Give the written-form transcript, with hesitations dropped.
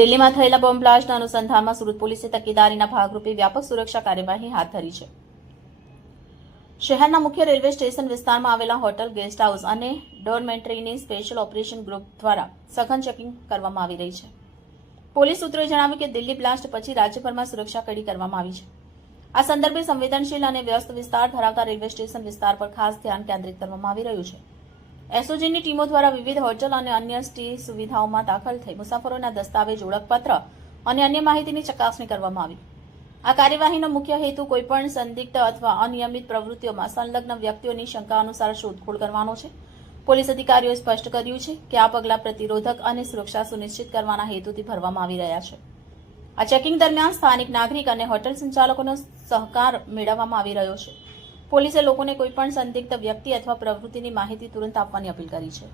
દિલ્હીમાં થયેલા બોમ્બ બ્લાસ્ટના અનુસંધાનમાં સુરત પોલીસે તકેદારીના ભાગરૂપે વ્યાપક સુરક્ષા કાર્યવાહી હાથ ધરી છે. શહેરના મુખ્ય રેલવે સ્ટેશન વિસ્તારમાં આવેલા હોટલ, ગેસ્ટ હાઉસ અને ડોરમેટરીની સ્પેશિયલ ઓપરેશન ગ્રુપ દ્વારા સઘન ચેકિંગ કરવામાં આવી રહી છે. પોલીસ સૂત્રોએ જણાવ્યું કે દિલ્હી બ્લાસ્ટ પછી રાજ્યભરમાં સુરક્ષા કડી કરવામાં આવી છે. આ સંદર્ભે સંવેદનશીલ અને વ્યસ્ત વિસ્તાર ધરાવતા રેલવે સ્ટેશન વિસ્તાર પર ખાસ ધ્યાન કેન્દ્રિત કરવામાં આવી રહ્યું છે. એસઓજીની ટીમો દ્વારા વિવિધ હોટલ અને અન્ય સ્ટે સુવિધાઓમાં દાખલ થઈ મુસાફરોના દસ્તાવેજ, ઓળખપત્ર અને અન્ય માહિતીની ચકાસણી કરવામાં આવી. આ કાર્યવાહીનો મુખ્ય હેતુ કોઈપણ સંદિગ્ધ અથવા અનિયમિત પ્રવૃત્તિઓમાં સંલગ્ન વ્યક્તિઓની શંકા અનુસાર શોધખોળ કરવાનો છે. પોલીસ અધિકારીઓએ સ્પષ્ટ કર્યું છે કે આ પગલાં પ્રતિરોધક અને સુરક્ષા સુનિશ્ચિત કરવાના હેતુથી ભરવામાં આવી રહ્યા છે. આ ચેકિંગ દરમિયાન સ્થાનિક નાગરિક અને હોટલ સંચાલકોનો સહકાર મેળવવામાં આવી રહ્યો છે. પોલીસે લોકોને કોઈપણ સંદિગ્ધ વ્યક્તિ અથવા પ્રવૃત્તિની માહિતી તુરંત આપવાની અપીલ કરી છે.